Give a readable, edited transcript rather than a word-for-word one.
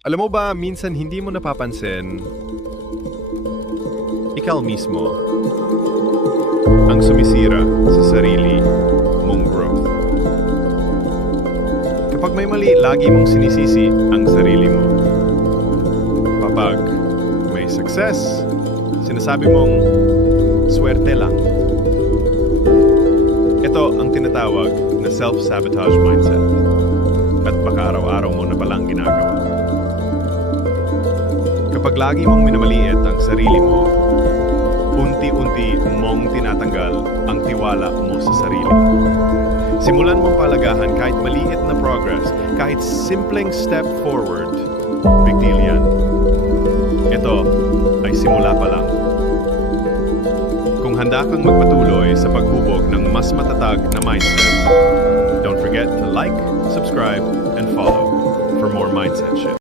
Alam mo ba, minsan hindi mo napapansin, ikaw mismo ang sumisira sa sarili mong growth. Kapag may mali, lagi mong sinisisi ang sarili mo. Kapag may success, sinasabi mong swerte lang. Ito ang tinatawag na self-sabotage mindset. At baka araw-araw mo na palang ginagawa. Kapag lagi mong minamaliit ang sarili mo, unti-unti mong tinatanggal ang tiwala mo sa sarili. Simulan mong palagahan kahit maliit na progress, kahit simpleng step forward, big deal yan. Ito ay simula pa lang. Kung handa kang magpatuloy sa paghubog ng mas matatag na mindset, don't forget to like, subscribe, and follow for more mindset shit.